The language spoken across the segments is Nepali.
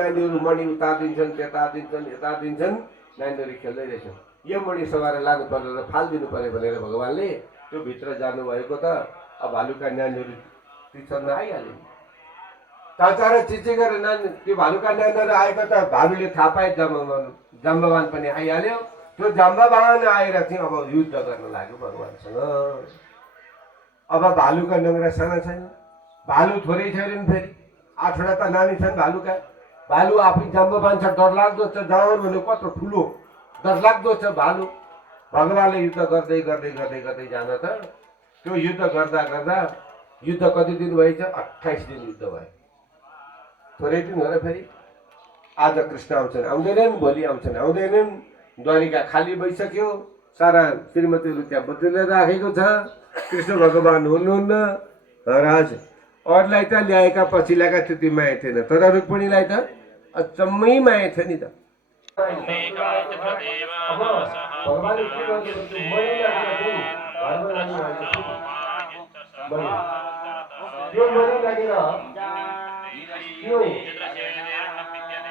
नानीहरू मणि उता दिन्छन्, त्यता दिन्छन्, यता दिन्छन्, नानीहरू खेल्दै रहेछन्। यो मणि सघाएर लानु पर्यो र फालिदिनु पर्यो भनेर भगवान्ले त्यो भित्र जानुभएको त अब भालुका नानीहरू टिचरमा आइहाल्यो। चाचार चिची गरेर नानी त्यो भालुका नानीहरू आएको त भालुले थाहा पाए जाम्बवान पनि आइहाल्यो। त्यो जाम्बवान आएर चाहिँ अब युद्ध गर्न लाग्यो भगवान्सँग। अब भालुका नङ्ग्रा साना छैन, भालु थोरै छैनन्, फेरि 8वटा त नानी छन् भालुका। भालु आफै जाम्बवान छ, डरलाग्दो छ। जनावर भनेको कत्रो ठुलो डरलाग्दो छ भालु। भगवान्ले युद्ध गर्दै गर्दै गर्दै गर्दै जान त त्यो युद्ध गर्दा गर्दा युद्ध कति दिन भएछ? 28 दिन युद्ध भयो। थोरै दिन हो र फेरि आज कृष्ण आउँछन्, आउँदैनन्, भोलि आउँछन्, आउँदैनन्। द्वारिका खाली भइसक्यो, सारा श्रीमतीहरू त्यहाँ बदलेर राखेको छ। कृष्ण भगवान हुनुहुन्न। राज अरूलाई त ल्याएका पछि ल्याएका त्यति माया थिएन, तर रुक्मिणीलाई त अचम्मै माया थियो नि त।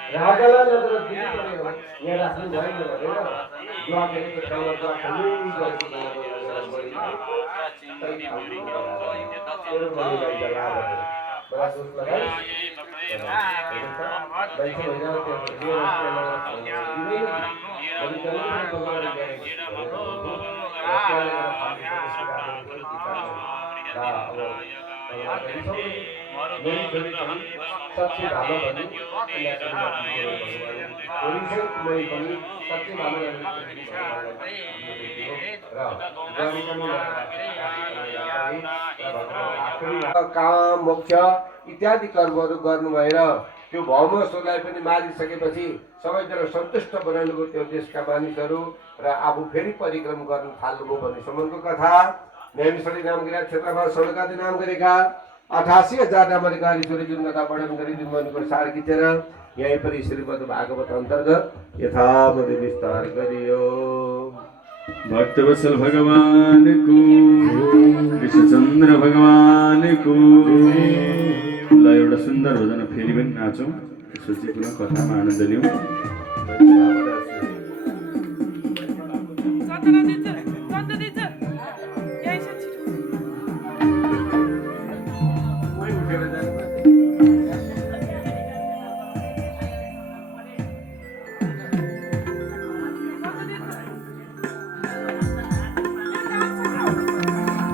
राजालाई लगेर दिनु पर्यो, यहाँ राख्नु भएन भनेर द्वारकाको ठाउँमा द्वारकाले गरेको सबसे भालो भन्नु काम मोक्ष इत्यादि कर्महरू गर्नु भएर त्यो भौमस्वरलाई पनि मारिसकेपछि सबैजना सन्तुष्ट बनाउनुको त्यो देशका मानिसहरू र आफू फेरि परिक्रम गर्न थाल्नुभयो भन्ने सम्बन्धको कथा नैमिषारण्य नामगिरी क्षेत्रमा सनकादि नाम गरेका 88,000 नामरिकारी छोरी जुन कथा वर्णन गरिदिनु भएको सार खिचेर यही पनि श्रीमद् भागवत अन्तर्गत यथामति विस्तार गरियो। भक्तवत्सल भगवान को, कृष्णचन्द्र भगवान को। ल एउटा सुन्दर भजन फेरि पनि नाचौँ, त्यसपछि पुनः कथामा आनन्द लिउँ।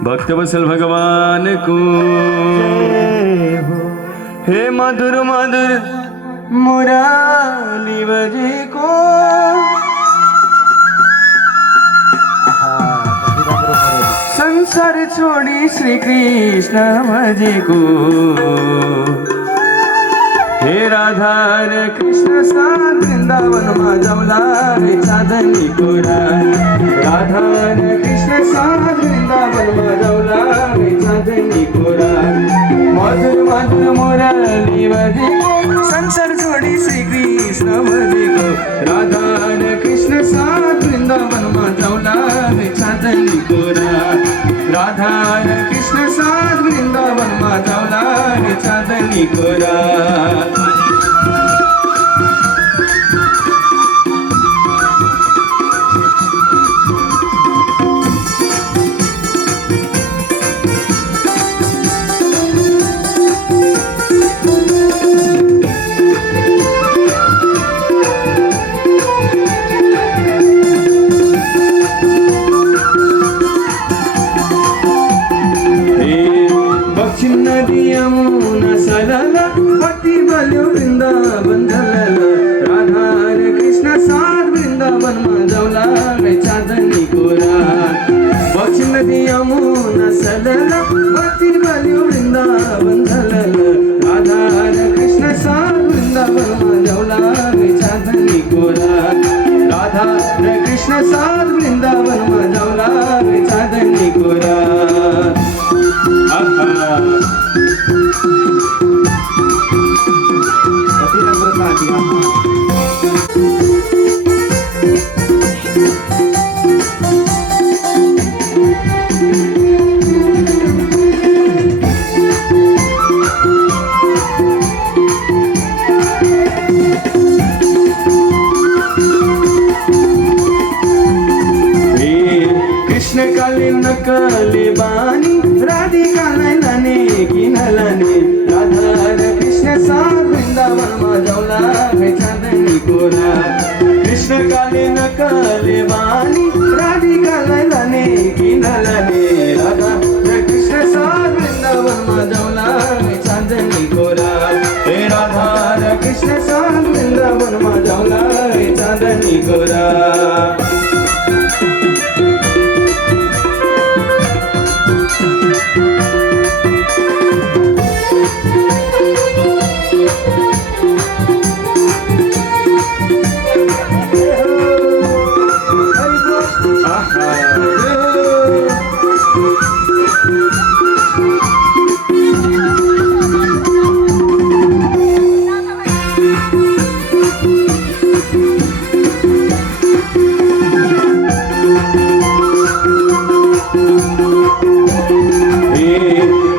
भक्तवत्सल भगवान को हे मधुर मधुर मुराली बजेको संसार छोडी श्री कृष्ण भजेको हे राधा र कृष्ण साथ वृन्दावनमा जाउँला रे चाँदनीको रात। राधा र कृष्ण साथ वृन्दावनमा जाउँला रे चाँदनीको रात। मधुर मधुर मुरली बजेको संसार छोडी श्री कृष्ण भजेको राधा र कृष्ण साथ वृन्दावनमा जाउँला रे चाँदनीको रात। राधा र कृष्ण साथ वृन्दावनमा जाउँला रे चाँदनीको रात। नक्कले बानी राधिकालाई लाने किन लाने राधा र कृष्ण साथ वृन्दावनमा जाउला चाँदनीको रात कृष्ण काले नक्कले बानी राधिकालाई लाने किन लाने राधा र कृष्ण साथ वृन्दावनमा जाउला चाँदनीको रात हे राधा र कृष्ण साथ वृन्दावनमा जाउला चाँदनीको रात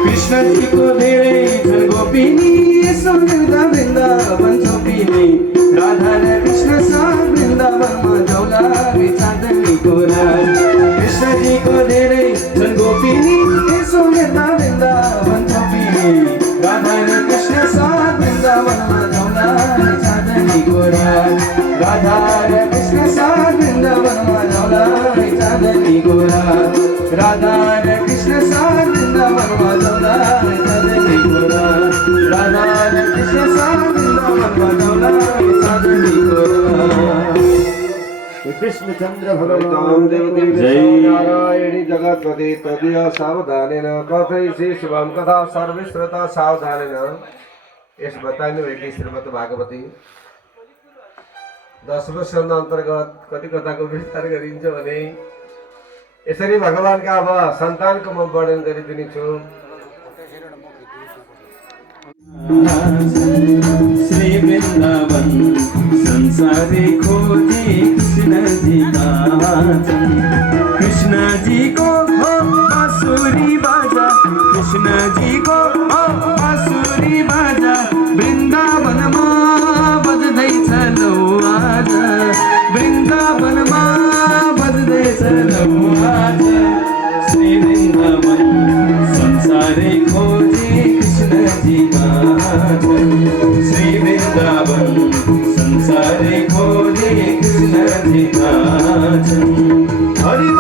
कृष्णजीको धेरै छन् गोपिनी यसो मिल्दा वृन्दावन छोपिनी राधा र कृष्ण साथ वृन्दावनमा जाउला चाँदनीको रात कृष्णजीको धेरै छन् गोपिनी यसो मिल्दा वृन्दावन छोपिनी राधा र कृष्ण साथ वृन्दावनमा जाउला चाँदनीको रात राधा र कृष्ण साथ वृन्दावनमा जाउला चाँदनीको रात राधा र कृष्ण साथ वृन्दावनमा जाउला चाँदनीको रात राधा र कृष्ण साथ वृन्दावनमा जाउला चाँदनीको रात कृष्णचन्द्र भगवान तां देवतीं जय। नारायणी जगत्पति तदीय सावधानेन कथयसि शिवं कथा सर्वश्रुता सावधानेन यस बताइनु भएकी श्रीमद् भागवती 10 स्कन्द अन्तर्गत कति कथाको विस्तार गरिन्छ भने यसरी भगवानका अब सन्तानको म वर्णन गरिदिने छु। श्री वृन्दावन संसारे खोजे कृष्ण जी का कृष्ण जी को हो बांसुरी बाजा कृष्ण जी को हो बांसुरी बाजा वृन्दावनमा बज्दैछ लौ आज वृन्दावनमा बज्दैछ लौ आज श्री वृन्दावन संसारे खोजे कृष्ण जी का श्री वृन्दावन संसारे खोजे कृष्ण जी का हरि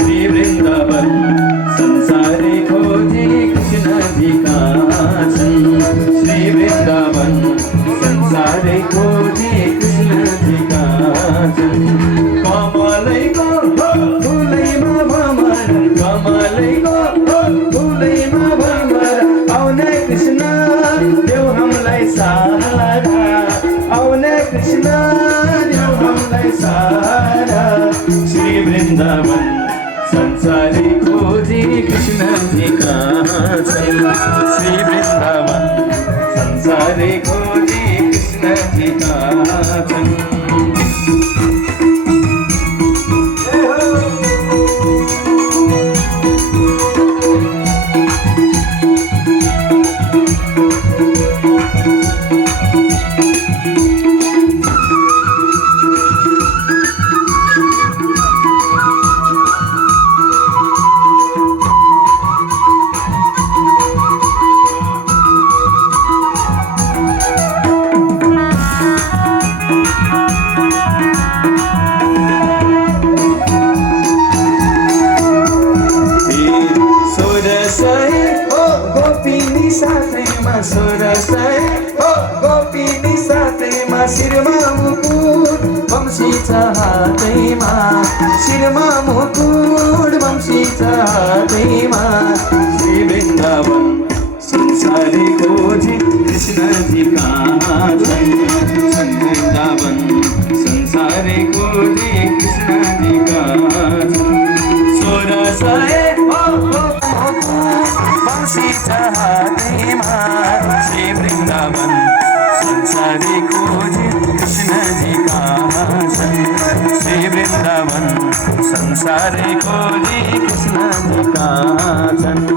श्री वृन्दावन संसारे खोजे कृष्ण जी का श्री वृन्दावन संसारे खोजे कृष्ण जी का कमलैको फुलैमा भमर कमलैको फुलैमा भमर आउने कृष्ण देऊ हामीलाई सारा आउने कृष्ण देऊ हामीलाई सारा श्री वृन्दावन संसारी खोजी कृष्ण जी का श्री वृन्दावन संसारी खोजी कृष्ण जी का शिरमा मुकुट वंशीचा हातैमा शिरमा मुकुट वंशीचा हातैमा श्री वृन्दावन संसारी खोजी कृष्णजी कहाँ छन् वृन्दावन संसारी खोजी कृष्णजी कहाँ छन् 1600 वंशीचा हातैमा श्री वृन्दावन संसारी खोजी कृष्णजी कहाँ छन् श्री वृन्दावन संसारी खोजी कृष्णजी कहाँ छन्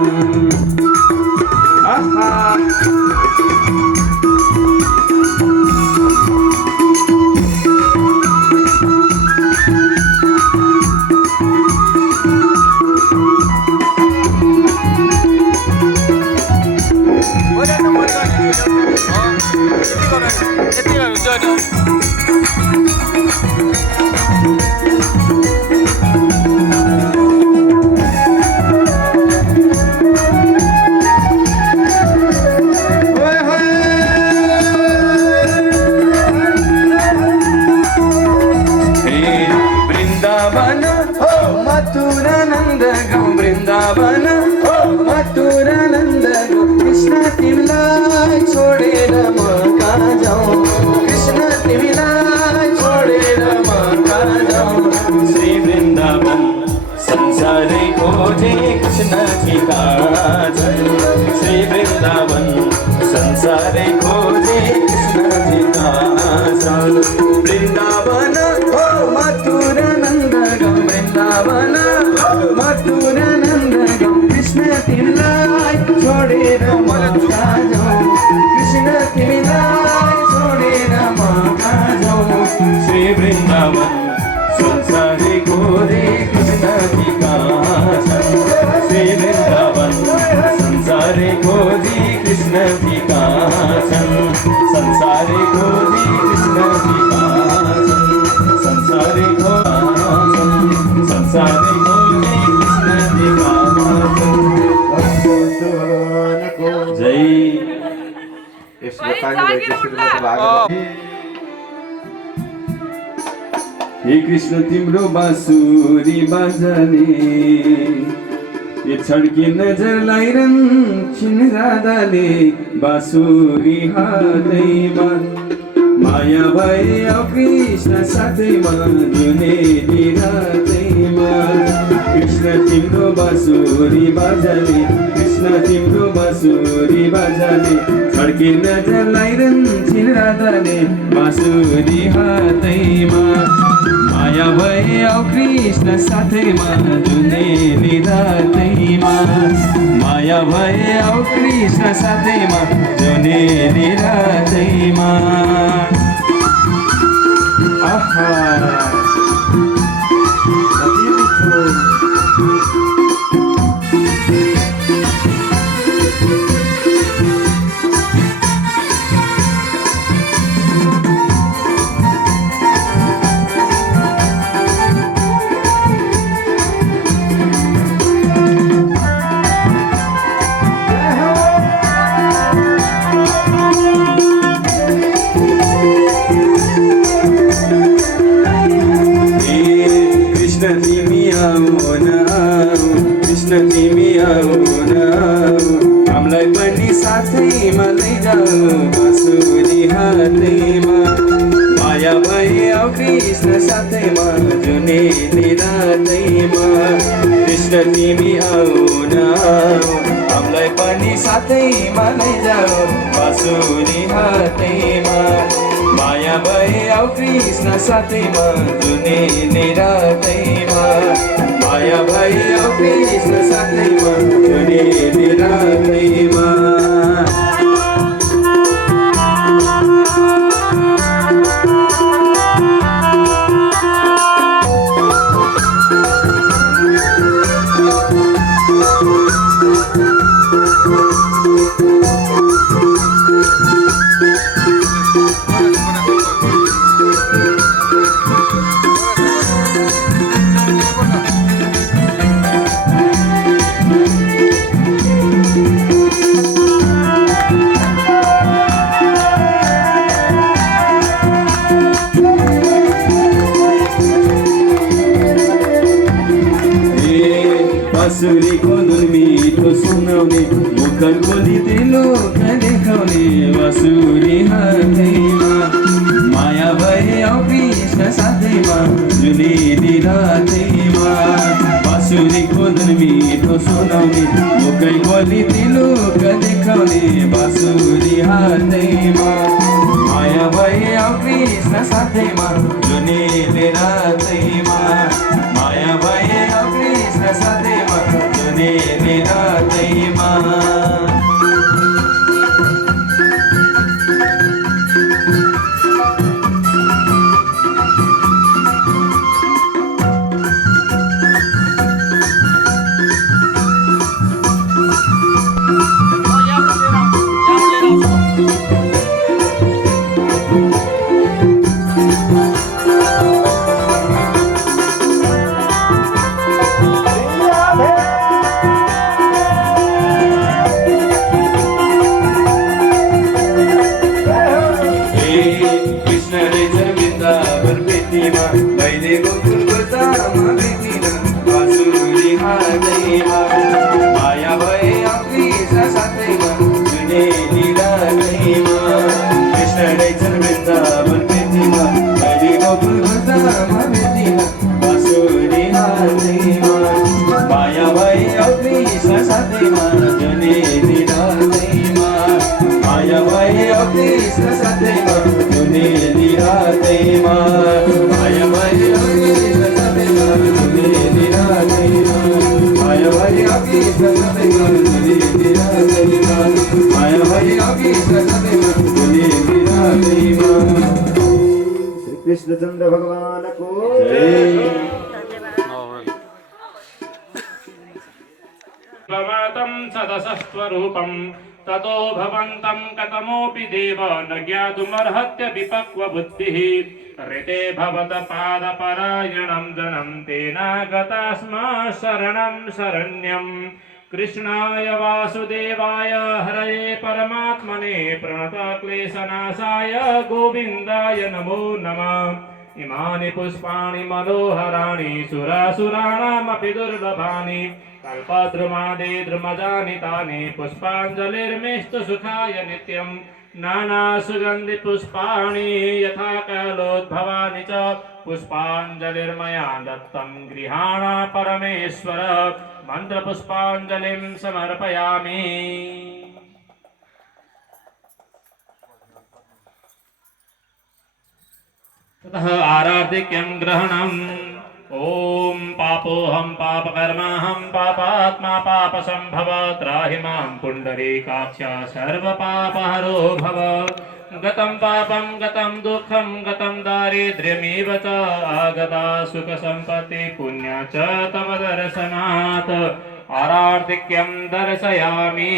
वृन्दावन हो मथुरानन्द गो कृष्ण तिमीलाई छोडेर म कहाँ जाऊँ कृष्ण तिमीलाई छोडेर म कहाँ जाऊँ श्री वृन्दावन संसारै खोजे कृष्णजी कहाँ छन् श्री वृन्दावन संसारै खोजे कृष्णजी कहाँ छन् वृन्दावन हो मथुरानन्द गो वृन्दावन मथुरानन्द गो कृष्ण तिमीलाई छोडेर म कहाँ जाऊँ कृष्ण तिमीलाई छोडेर म कहाँ जाऊँ श्री वृन्दावन संसारै खोजे कृष्णजी कहाँ छन् श्री वृन्दावन संसारै खोजी कृष्णजी कहाँ छन् संसारै खोजी कृष्णजी कहाँ छन् संसारै संसारै खोजी कृष्णजी कहाँ छन् जय यसमा ताली भएको श्रीमद् भागवत हे कृष्ण तिम्रो बाँसुरी बाजने ये छड्की नजर लाइरहन्छन् राधाले बाँसुरी हातैमा माया भए औ कृष्ण साथैमा जुनेली रातैमा कृष्ण तिम्रो बाँसुरी बाजने कृष्ण तिम्रो बाँसुरी बाजने छड्की नजर लाइरहन्छन् राधाले बाँसुरी हातैमा माया भए औ कृष्ण साथैमा जुनेली रातैमा माया भए औ कृष्ण साथैमा जुनेली रातैमा आहा हामीलाई पनि साथैमा लैजाऊ बाँसुरी हातैमा माया भए औ कृष्ण साथैमा जुनेली रातैमा कृष्ण तिमी आऊ न हामीलाई पनि साथैमा लैजाऊ बाँसुरी हातैमा माया भए औ कृष्ण साथैमा जुनेली रातैमा माया भए औ कृष्ण साथैमा जुनेली रातैमा बाँसुरीको धुन मिठो सुनाउने मुख खोलिदिलो देखाउने बाँसुरी हातैमा माया भए औ कृष्ण साथैमा जुनेली रातैमा बाँसुरीको धुन मिठो सुनाउने मुखै खोलिदिलो देखाउने बाँसुरी हातैमा माया भए औ कृष्ण साथैमा जुनेली रातैमा माया भए औ कृष्ण साथैमा जुनेली रातैमा मैले गोकुलको तामा बेटिन बाँसुरी हातैमा माया भए कृष्ण साथैमा जुनेली रातैमा कृष्ण रहेछन् वृन्दावन बेटीमा मैले गोकुलको तामा बेटिन बाँसुरी हातैमा माया भए कृष्ण साथैमा जुनेली रातैमा माया भए कृष्ण साथैमा जुनेली रातैमा माया भए कृष्ण साथैमा जुनेली रातैमा माया भए कृष्ण साथैमा जुनेली रातैमा माया भए कृष्ण साथैमा जुनेली रातैमा श्री कृष्णचंद्र भगवान को जय भवतं सदसस्वरूपं ततो भवन्तं कथमोऽपि देव न ज्ञातुमर्हत्य विपक्वबुद्धिः ऋते भवत पादपरायणं जनं तेनागता स्म शरणं शरण्यं कृष्णाय वासुदेवाय हरये परमात्मने प्रणतक्लेशनाशाय गोविन्दाय नमो नमः इमानि पुष्पाणि मनोहराणि सुरासुराणामपि दुर्लभानि कल्पद्रुमादि द्रुमजानि तानि पुष्पाञ्जलिर्मेस्तु सुखाय नित्यं नानासुगन्धि पुष्पाणि यथा कालोद्भवानि च पुष्पाञ्जलिर्मया दत्तं गृहाण परमेश्वर मन्त्रपुष्पाञ्जलिं समर्पयामि ततः आराधिक्यं ग्रहणम् ॐ पापोऽहं पापकर्माहं पापात्मा पापसम्भव त्राहि मां पुण्डरीकाक्ष सर्वपापहरो भव गतं पापं गतं दुःखं गतं दारिद्र्यमेव च आगता सुखसम्पत्ति पुण्य च तव दर्शनात् आरार्तिक्यं दर्शयामि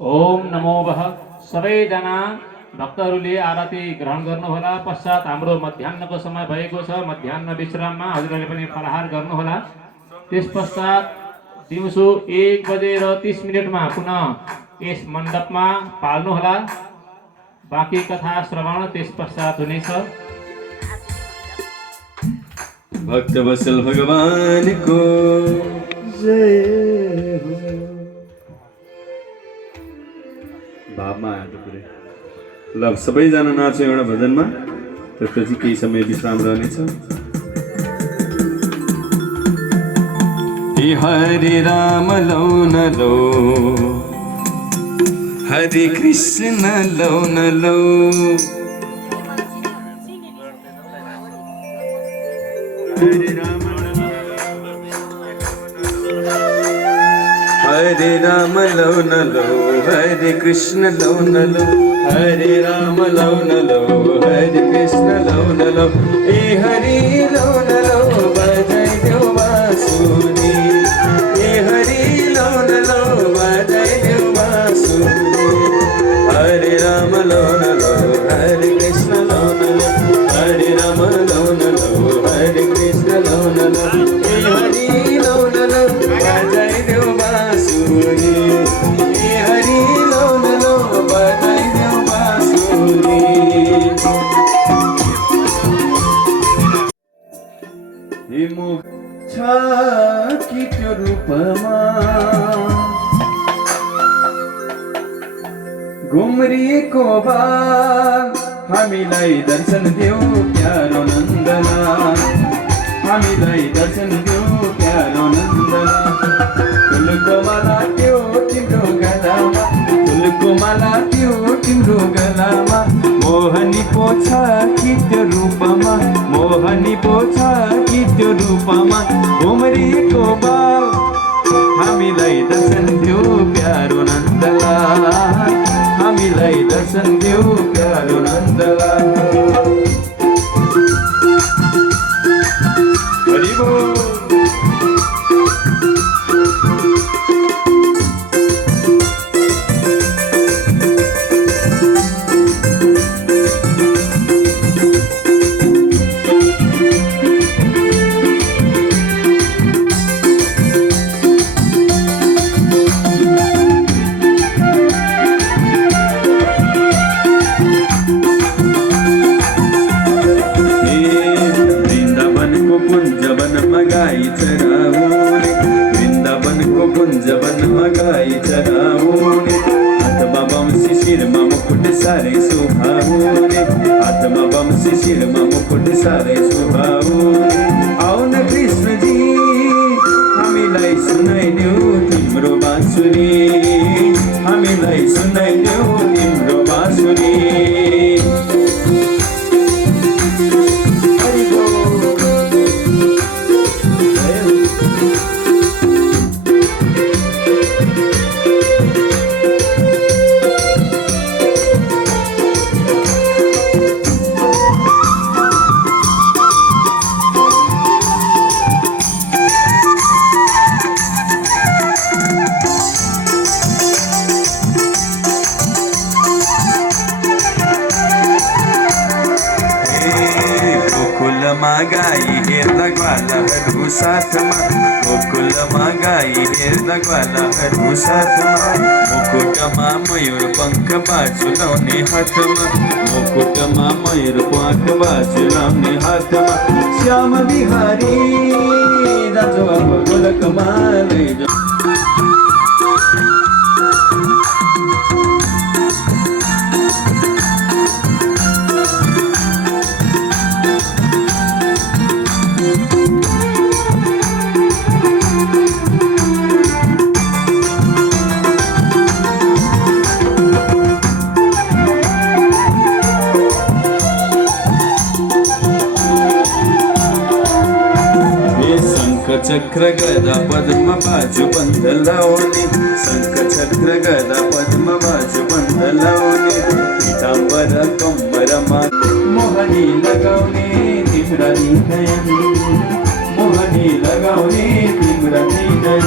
ओम नमो वः सबैजना भक्तहरूले आरती ग्रहण गर्नुहोला। पश्चात हाम्रो मध्याह्नको समय भएको छ। मध्याह्न विश्राममा हजुरहरूले पनि फलाहार गर्नुहोला। त्यस पश्चात दिउँसो 1:30 पुनः यस मण्डपमा पाल्नुहोला। बाँकी कथा श्रवण त्यस पश्चात हुनेछ। भक्तवत्सल भगवानको जय हो। भावमा आयो पुरै। ल सबैजना नाचौँ एउटा भजनमा, त्यसपछि केही समय विश्राम रहनेछ। हरे राम लौ न लो, हरे कृष्ण लौ न लो, हरे राम लौ न लो, हरे कृष्ण लौ न लो, हरे राम लौ न लो, हरे कृष्ण लौ न लो, ए हरि लौ न लो, बजाइ देऊ बाँसुरी, ए हरि लौ न लो, बजाइ देऊ बाँसुरी, हरे राम लौ न लो, हरे कृष्ण लौ न लो, हरे राम लौ न लो, हरे कृष्ण लौ न लो, ए हरि लौ मुख छ कि त्यो रूपमा घुम्रिएको बाल हामीलाई दर्शन देऊ प्यारो नन्दलाल हामीलाई दर्शन देऊ प्यारो नन्दलाल फुलको माला त्यो तिम्रो गलामा फुलको माला त्यो तिम्रो गलामा मोहनी पोछा कि त्यो रूपमा मोहनी पोछा कि त्यो रूपमा घुम्रिएको बाल हामीलाई दर्शन देऊ प्यारो नन्दलाल हामीलाई दर्शन देऊ प्यारो नन्दलाल हरि बोल वृन्दावनको गाई चराउने हातमा बम्सी शिरमा मुकुट साह्रै शोभाउने हातमा बम्सी शिरमा मुकुट साह्रै शोभाउने आउन कृष्णजी हामीलाई सुनाइदेऊ तिम्रो बाँसुरी हामीलाई सुनाइदेऊ तिम्रो बाँसुरी गाई हेर्दा ग्वालाहरू साथमा गोकुलमा गाई हेर्दा ग्वालाहरू साथमा मुकुटमा मयूर पङ्ख बाजु लाउने हातमा मुकुटमा मयूर पङ्ख बाजु लाउने हातमा श्याम बिहारी राजो अब गोलकमा लैजाऊ चक्र गदा पद्म बाजु बन्द लाउने शङ्ख चक्र गदा पद्म बाजु बन्द लाउने पीताम्बर कम्बरमा मोहनी लगाउने तिम्रा हृदय मोहनी लगाउने तिम्रा हृदय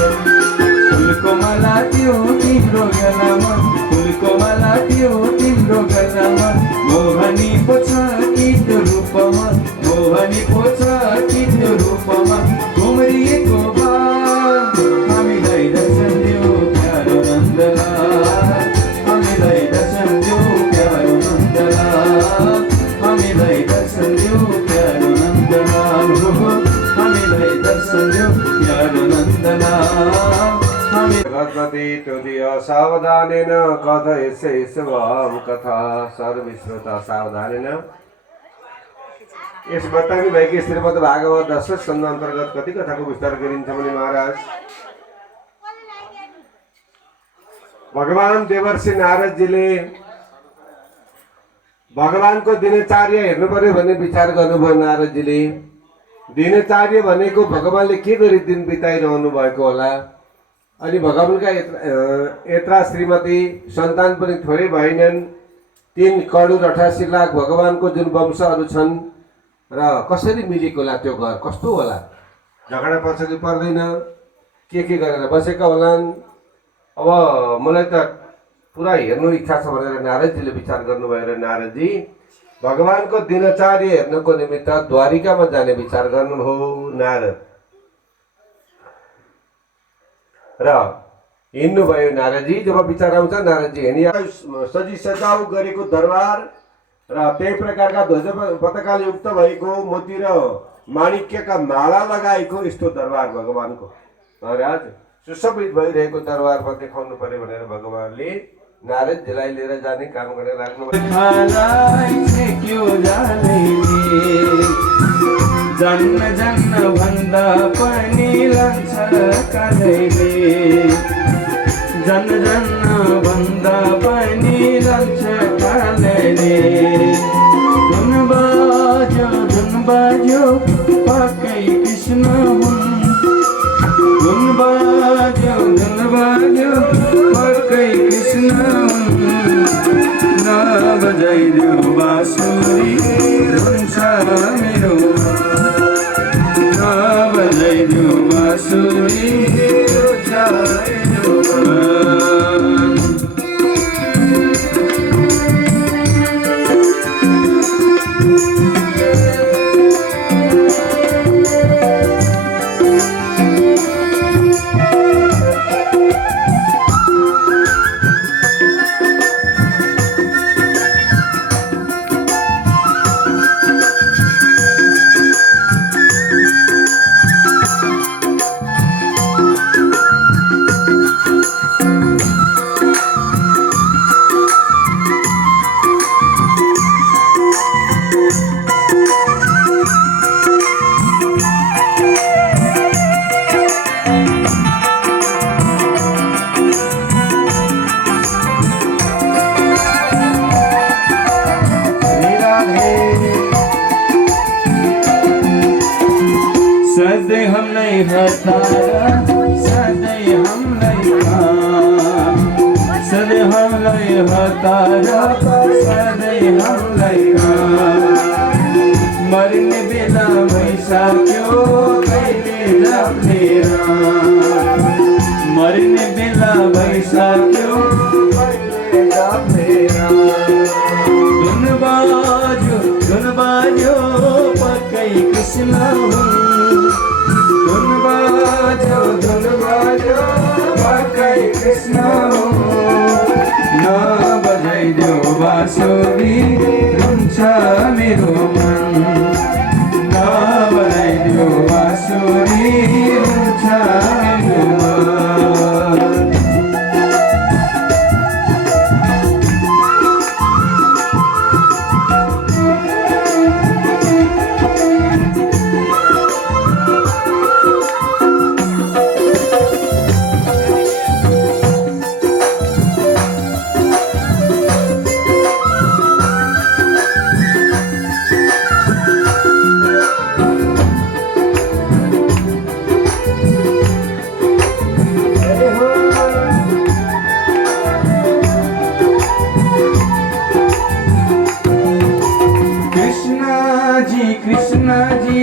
फुलको माला त्यो तिम्रो गलामा फुलको माला त्यो तिम्रो गलामा मोहनी पोछा कि त्यो रूपमा मोहनी पोछा कि त्यो रूपमा घुम्रिएको बाल हामीलाई दर्शन देऊ प्यारो नन्दलाल हामीलाई दर्शन देऊ प्यारो नन्दलाल हामीलाई दर्शन देऊ प्यारो नन्दलाल हामीलाई दर्शन देऊ प्यारो नन्दलाल गणपति तुदीय सावधानेन कथयसे शुभं कथा सर्वश्रोता सावधानेन यस बतानी भएकी श्रीमद् भागवत दशरथ स्कन्ध अन्तर्गत कति कथाको विस्तार गरिन्छ भने महाराज भगवान देवर्षि नारदजीले भगवानको दिनचर्या हेर्नु पर्यो भन्ने विचार गर्नुभयो नारदजीले दिनचर्या भनेको भगवानले के गरी दिन बिताइरहनु भएको होला अनि भगवानका यत्रा श्रीमती सन्तान पनि थोरै भएनन् 3 करोड 88 लाख भगवानको जुन वंशहरू छन् र कसरी मिलेको होला त्यो घर कस्तो होला झगडा पर्छ कि पर्दैन के गरेर बसेका होलान् अब मलाई त पुरा हेर्नु इच्छा छ भनेर नारदजीले विचार गर्नुभयो र नारदजी भगवानको दिनचर्या हेर्नको निमित्त द्वारिकामा जाने विचार गर्नुभयो नारद र हिँड्नुभयो नारदजी जब विचार आउँछ नारदजी हिँडी सजी सजाउ गरेको दरबार र त्यही प्रकारका ध्वज पताकाले युक्त भएको मोती र माणिक्यका माला लगाएको यस्तो दरबार भगवानको महाराज सुशोभित भइरहेको दरबारमा देखाउनु पर्यो भनेर भगवानले नारदजीलाई लिएर जाने काम गरेर राख्नु जन्न जन्न भन्दा पनि लान्छ कालैले जन्न जन्न भन्दा पनि लान्छ कालैले धुन बाज्यो पक्कै कृष्ण हुन् धुन बाज्यो पक्कै कृष्ण हुन् नबजाइदेऊ बाँसुरी हुन्छ मेरो नबजाइदेऊ बाँसुरी हुन्छ मेरो सधैँ हमलाई हतारा सधैँ हमलाई काम सधैँ हमलाई हतारा सधैँ हमलाई काम मर्ने बेला भइसक्यो कहिले जप्ने मर्ने बेला भइसक्यो कहिले जप्ने धुन बाज्यो पक्कै कृष्ण हुन् धुन बाज्यो पक्कै कृष्ण नबजाइदेऊ बाँसुरी रुन्छ मेरो मन नबजाइदेऊ बाँसुरी रुन्छ मेरो मन कृष्ण जी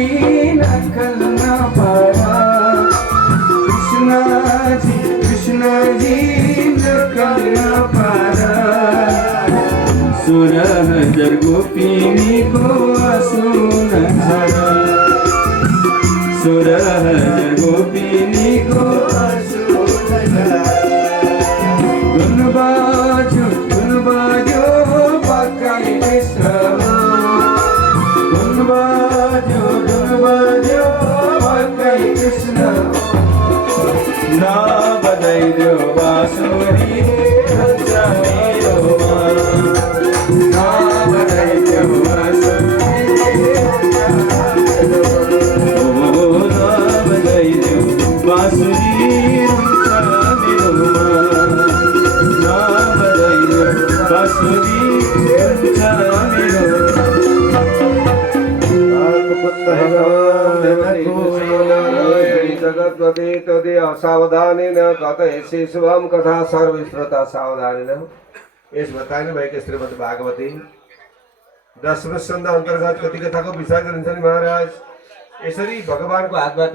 नकल न पारा कृष्ण जी नकल न पारा 16,000 गोपिनीको आँसु नझरा 16,000 गोपिनीको आँसु नझरा धुन बाज्यो पक्कै कृष्ण धुन बाज्यो पक्कै कृष्ण नबजाइदेऊ बाँसुरी रुन्छ मेरो मन नबजाइदेऊ बाँसुरी नबजाइदेऊ बाँसुरी रुन्छ मेरो मन नबजाइदेऊ बाँसुरी रुन्छ मेरो जगद्वते तदे असावधानेन कथयसि शुभम कथा सर्वश्रोता सावधानेन। यस बताइनु भएको श्रीमद् भागवती 10 स्कन्द अन्तर्गत कति कथाको विचार गरिन्छ नि महाराज। यसरी भगवानको हातबाट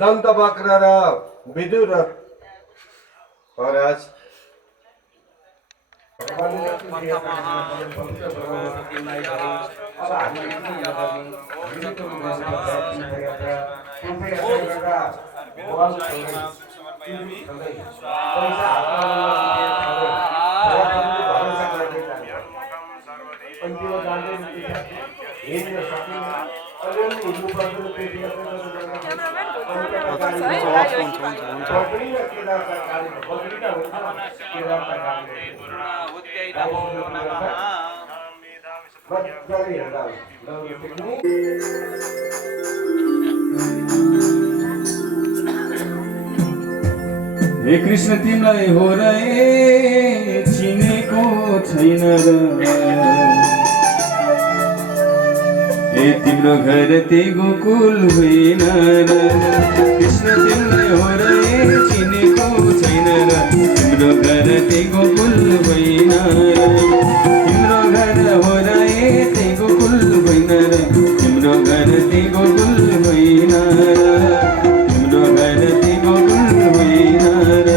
दन्तवक्र र विदुर महाराज हिँड्न सकिन्न अलिअलि हिँड्नुपर्छ त्यति मात्रै बगडी र केदारका गाडी बगडी त हुन्छ केदारका गाडी मजाले हिँड्दा हे कृष्ण तिमीलाई हो र चिनेको छैन र हे तिम्रो घर त्यही गोकुल होइन र कृष्ण तिमीलाई हो र चिनेको छैन र तिम्रो घर त्यही गोकुल होइन र तिम्रो घर हो र त्यही गोकुल होइन र तिम्रो घर त्यही गोकुल होइन र तिम्रो घर त्यही गोकुल होइन र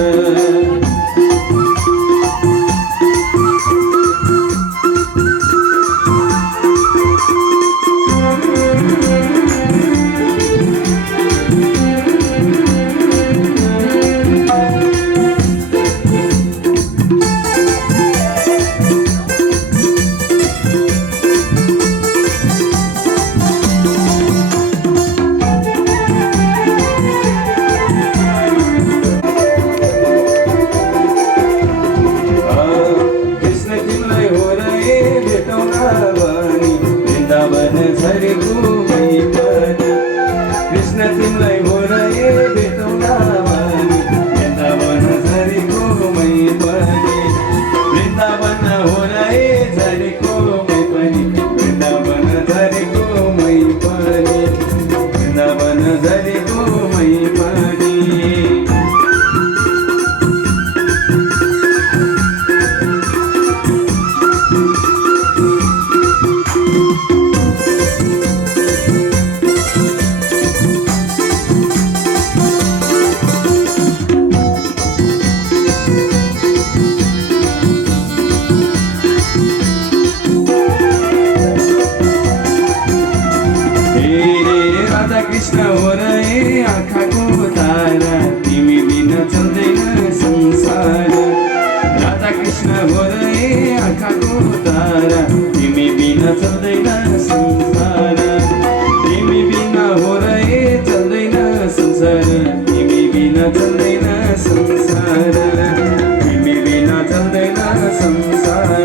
कृष्ण हो र आँखाको तारा तिमी बिना चल्दैन संसार राधा कृष्ण हो र आँखाको तारा तिमी बिना चल्दैन संसार तिमी बिना हो र चल्दैन संसार तिमी बिना चल्दैन संसार तिमी बिना चल्दैन संसार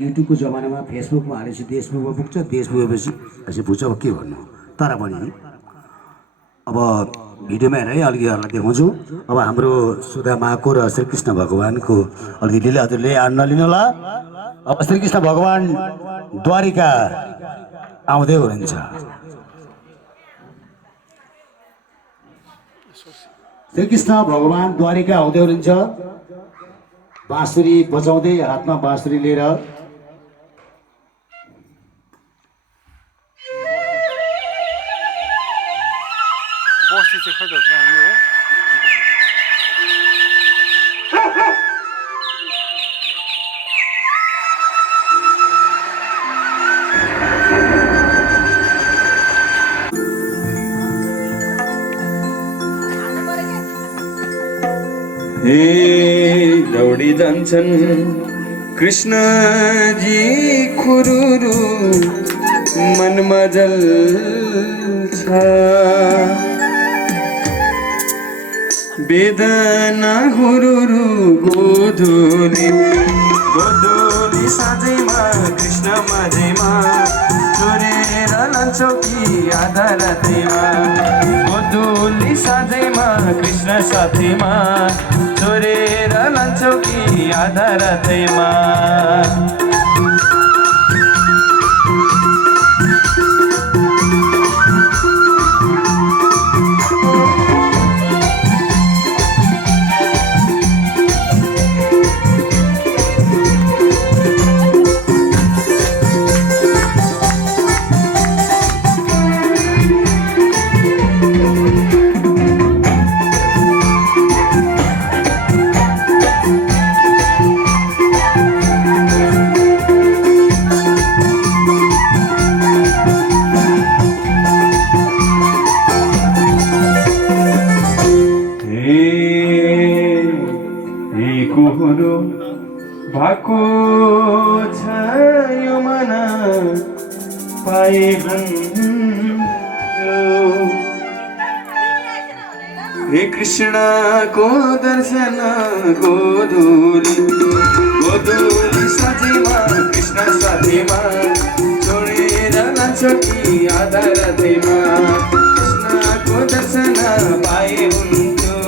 युट्युबको जमानामा फेसबुकमा हालेपछि देशमुखमा पुग्छ, देश पुगेपछि पछि पुग्छ। अब के भन्नु, तर पनि अब भिडियोमा हेरेर अलिकति अरूलाई देखाउँछु। अब हाम्रो सुदामाको र श्रीकृष्ण भगवानको अलिकति लिला हजुरले नलिनु होला। अब श्रीकृष्ण भगवान द्वारिका आउँदै हुनुहुन्छ। श्रीकृष्ण भगवान द्वारिका आउँदै हुनुहुन्छ, बाँसुरी बजाउँदै, हातमा बाँसुरी लिएर। बस्ती चाहिँ खै जान्छ यो हो। हे दौडी जान्छन् कृष्णजी खुरुरु मनमा जल्छ वेदना हुरुरु गोधुली गोधुली साँझैमा कृष्ण माझैमा छोडेर लान्छौ कि आधा रातैमा गोधुली साँझैमा कृष्ण साथैमा छोडेर लान्छौ कि आधा रातैमा भएको छ यो मन पाए हे कृष्णको दर्शन गोधुली गोधुली साथीमा कृष्ण साथीमा छोडेर लान्छौ कि आधा रातैमा कृष्णको दर्शन पाए हुन्थ्यो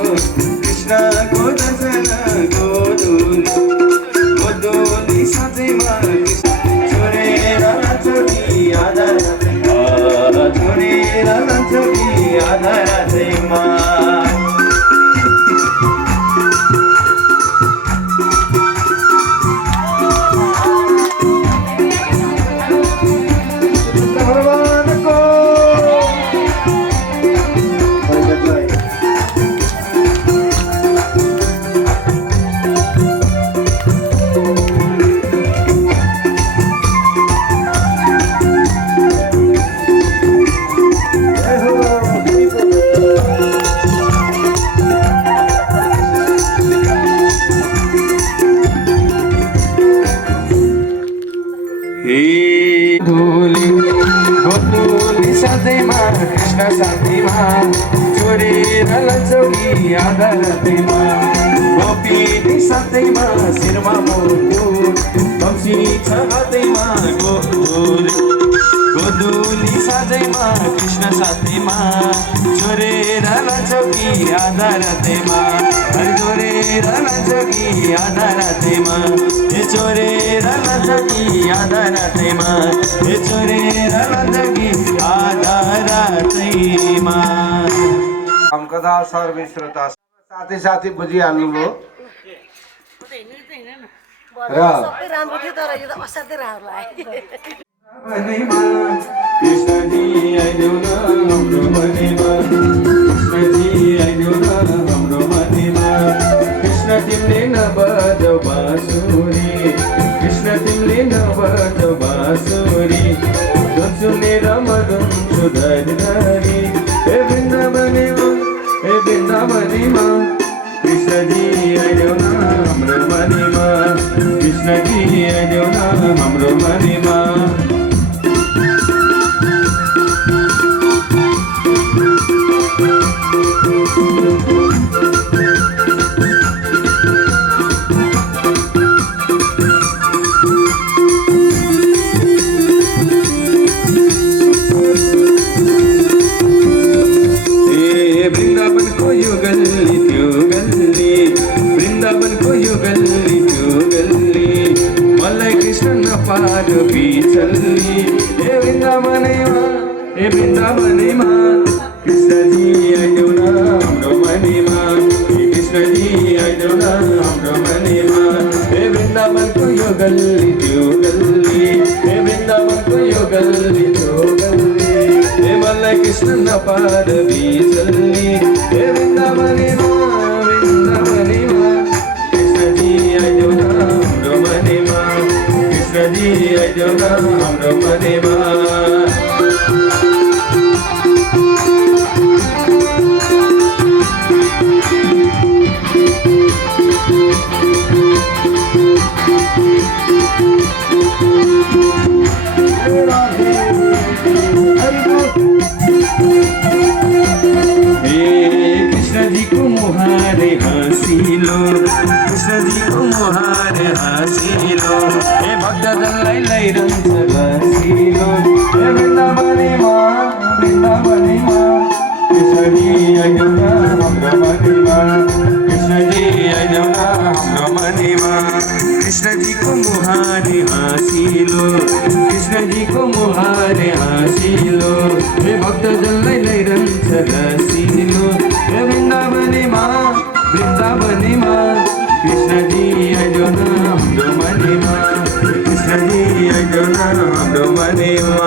कृष्णको दर्शन गोधुली गोधुली साथीमा छोडेर लान्छौ कि आधा छोडेर लान्छौ कि आधा रातैमा गोधुली साथैमा कृष्ण साथीमा छोडेर लान्छौ कि आधा रातैमा गोपिनी साथैमा शिरमा मुकुट बंसी छ हातैमा गोधुली साथैमा कृष्ण साथीमा छोडेर लान्छौ कि आधा रातैमा छोडेर लान्छौ कि आधा रातैमा छोडेर लान्छौ कि आधा रातैमा छोडेर लान्छौ कि आधा रातैमा कथा सर्वे श्रोता साथी साथी बुझिहाल्नुभयो र सबै राम्रो थियो तर यो त असाध्यै राम्रो लाग्यो कृष्णजी आइदेऊ न हाम्रो मनेमा कृष्णजी आइदेऊ न हाम्रो मनेमा कृष्ण तिमीले नबजाऊ बाँसुरी कृष्ण तिमीले नबजाऊ बाँसुरी धुन सुनेर म रुन्छु धरी धरी हे वृन्दावनीमा कृष्णजी आइदेऊ न हाम्रो मनेमा कृष्णजी आइदेऊ न हाम्रो मनेमा वृन्दावनको यो गल्ली त्यो गल्ली वृन्दावनको यो गल्ली त्यो गल्ली मलाई कृष्ण नपारो बिचल्ली हे वृन्दावनैमा कृष्णजी आइदेऊ न हाम्रो मनेमा कृष्णजी आइदेऊ न हाम्रो मनेमा हे वृन्दावनको यो गल्ली त्यो गल्ली हे वृन्दावनको यो गल्ली त्यो गल्ली हे मलाई कृष्ण नपार बिचल्ली हे वृन्दावनीमा कृष्णजी आइदेऊ न हाम्रो मनेमा कृष्णजी आइदेऊ न हाम्रो मनेमा कृष्णजी को मुहार कृष्णजीको मुहार हाँसिलो हे भक्तजनलाई लैरहन्छ रसिलो हे वृन्दावनीमा वृन्दावनीमा कृष्णजी आइदेऊ न हाम्रो मनीमा कृष्णजी आइदेऊ न हाम्रो मनीमा कृष्णजीको मुहार हाँसिलो कृष्णजीको मुहार हाँसिलो हे भक्तजनलाई लैरहन्छ रसिलो हे वृन्दावनीमा वृन्दावनीमा कृष्णजी आइदेऊ न हाम्रो मनीमा कृष्णजी आइदेऊ न हाम्रो मनीमा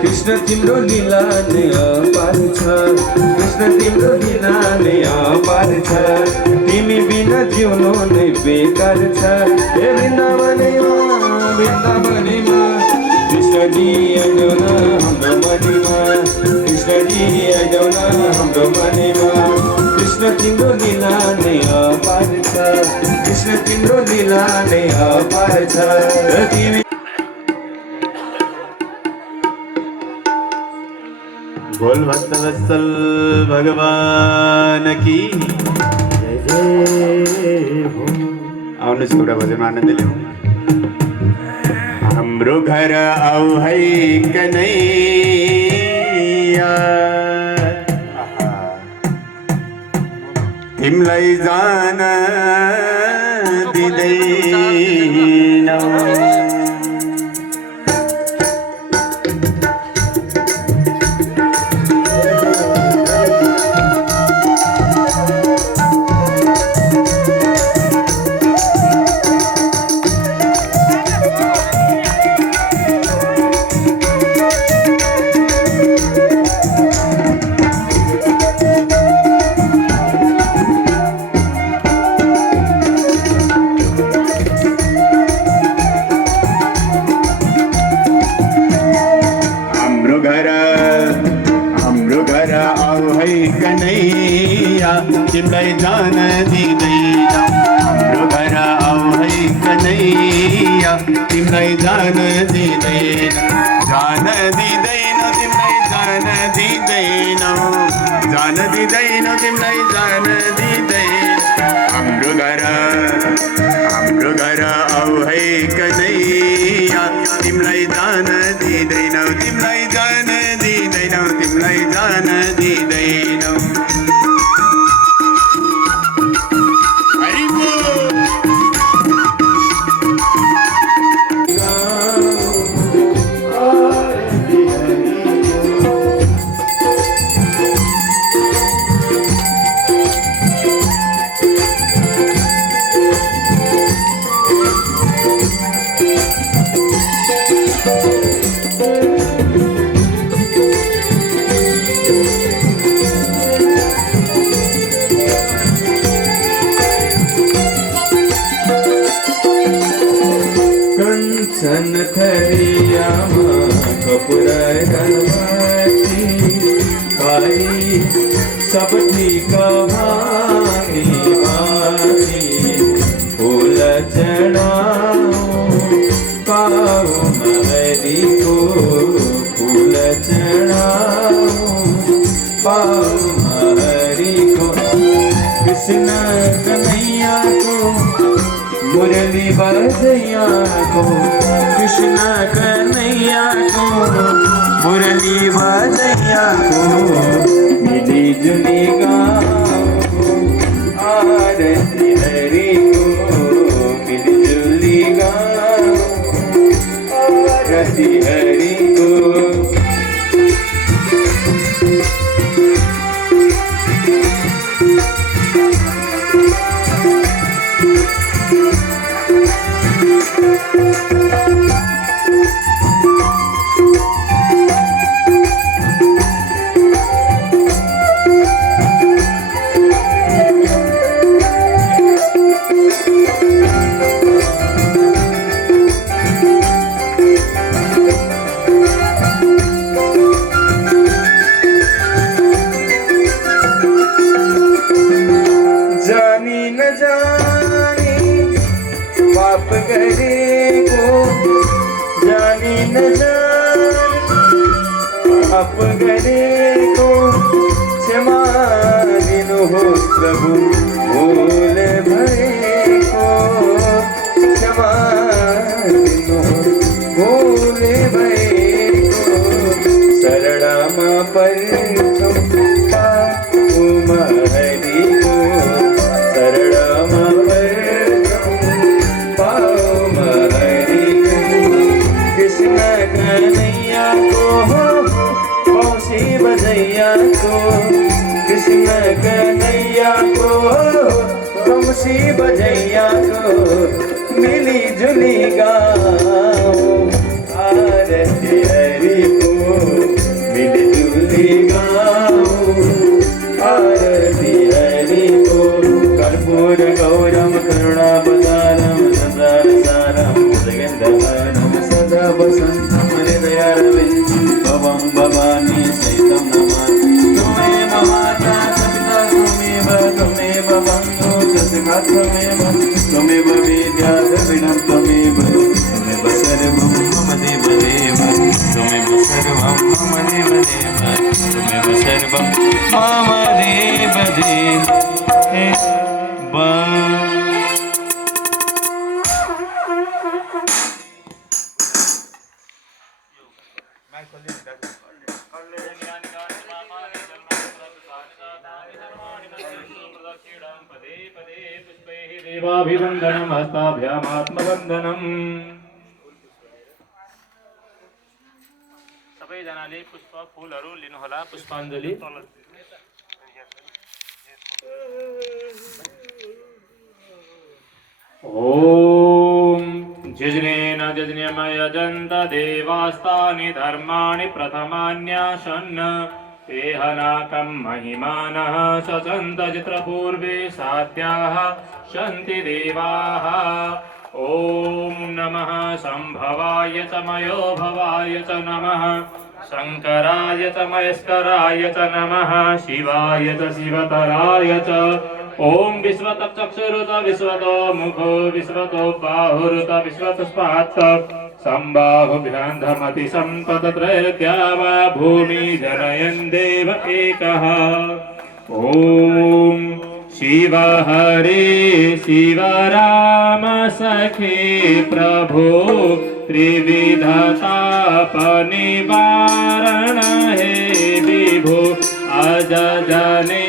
कृष्ण तिम्रो लीला नै अपार छ कृष्ण तिम्रो लीला नै अपार छ तिमी बिना जिउनु नै बेकार छ हे वृन्दावनीमा वृन्दावनीमा कृष्णजी आइदेऊ न हाम्रो मनीमा कृष्णजी आइदेऊ न हाम्रो मनीमा कृष्ण तिम्रो लीला नै अपार छ कृष्ण तिम्रो लीला नै अपार छ तिमी बोल भक्तवत्सल भगवान की जय जय हो। आउनुहोस् एउटा भजन आनन्द लिउँ हाम्रो घर आऊ है कन्हैया तिमीलाई जान दिँदैनौ तिमीलाई जान दिँदैन हाम्रो घर आऊ है कन्हैया तिमीलाई जान दिँदैन जान दिँदैन तिमीलाई जान दिँदैन जान दिँदैन तिमीलाई जान दिँदैन हाम्रो घर आऊ है कन्हैया तिमीलाई जान दिँदैन तिमीलाई जान दिँदैन तिमीलाई जान दिँदैन सन थरियामा कपुर गणपति काली सब ठीक भानी भानी फूल चढ़ाओ पाओ महरी को फूल चढ़ाओ पाओ महरी को कृष्ण कन्हैया को मुरली बजैया को कृष्ण कन्हैया को मुरली बजैया को मिली जुली गाओ आरती हरि को मिली जुली गाओ आरती हरि को जानी न जानी पाप गरेको, जानी न जानी पाप गरेको क्षमा दिनुहोस् प्रभु, भुल भएको क्षमा दिनुहोस्, भुल भएको शरणमा पर्छौँ पापमा हरिको, शरणमा पर्छौँ पापमा हरिको। कृष्ण कन्हैयाको औँसी बजैयाको, कृष्ण कन्हैयाको औँसी बजैयाको मिली जुली गाऊँ आरती हरिको, मिली जुली गाऊँ आरती हरिको। कर्पूर गौरम करुणावतारम संसारसारम भुजगेन्द्रहारम सदा वसन्तं हृदयारविन्दं भवं भवानी सहितं नमामि। त्वमेव माता च पिता त्वमेव बन्धु च सखा त्वमेव विद्या द्रविणं त्वमेव सर्वं मम देवदेव, त्वमेव सर्वं मम देवदेव, त्वमेव सर्वं मम देवदेव। देवाभिवन्दनं हस्ताभ्यामात्मवन्दनम्। सबैजनाले पुष्प फुलहरू लिनुहोला, पुष्पाञ्जली। ॐ जिज्ञेन यजन्त देवास्तानि धर्माणि प्रथमान्यासन्, एहनाकं महिमानः सचन्त चित्रपूर्वे साध्याः सन्ति देवाः। ॐ नमः संभवाय च मयो भवाय च नमः, शङ्कराय च महेश्वराय च नमः, शिवाय च शिवतराय च। ॐ विश्वतः चक्षुरुत विश्वतो मुखो विश्वतो बाहुरुत विश्वतः स्पात् सम्बाहुभ्यान्धमति सम्पदत्रैर्द्या वा भूमि जनयन् देव एकः। ॐ शिव हरे शिव राम सखे प्रभो, त्रिविधताप निवारण हे विभो, अज जने